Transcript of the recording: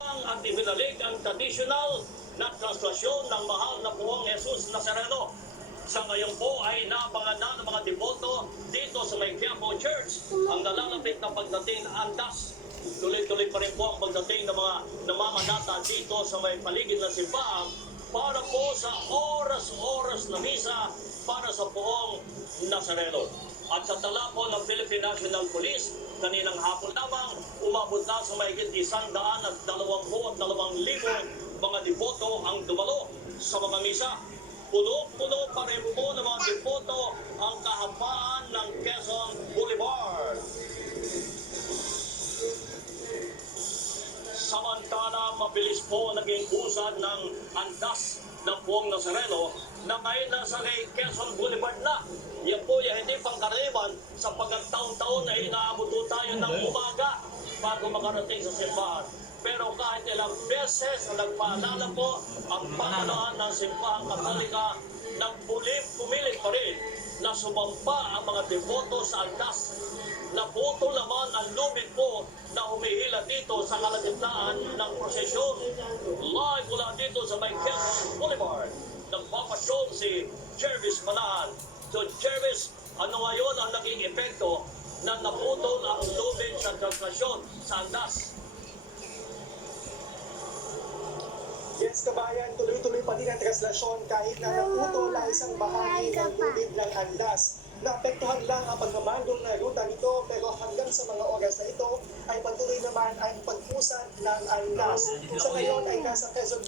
At ibinalik ang tradisyonal na translasyon ng mahal na Poong Jesus Nazareno. Sa ngayon po ay napanganda ng mga deboto dito sa may Quiapo Church ang nalalapit na pagdating na andas. Tuloy-tuloy pa rin po ang pagdating ng mga namamanata dito sa may paligid ng simbahan para po sa oras-oras na misa para sa Poong Nazareno. At sa tala po ng Philippine National Police, kaninang hapon lamang, umabot na sa mahigit 122,000 mga deboto ang dumalo sa mga misa. Puno-puno pa rin po ng mga deboto ang kahabaan ng Quezon Boulevard. Samantala, mabilis po naging usad ng andas ng Poong Nazareno na ngayon nasa Quezon Boulevard na. Yan po yung hindi pangkaraniwan sa pagkataon-taon na inaabot tayo ng umaga bago makarating sa simbahan. Pero kahit ilang beses na nagpaalala po ang pamahalaan ng simbahang Katolika, pumilit pa rin na sumampa ang mga deboto sa andas. Naputol naman ang lubid po na humihila dito sa kalagitnaan ng prosesyon. Live mula dito sa may Quezon Boulevard, nagpapasyol si Jervis Manahan. So Jervis, ano ngayon ang naging epekto na naputol ang lubid sa translasyon sa andas? Yes, kabayan, tuloy-tuloy pa din ang translasyon kahit na naputol ang isang bahagi ng lubid ng andas. Naapektuhan lang ang pagmamandong na ruta nito pero hanggang sa mga oras na ito ay patuloy naman ang pag-usad ng andas. Sa ngayon ay nasa Quezon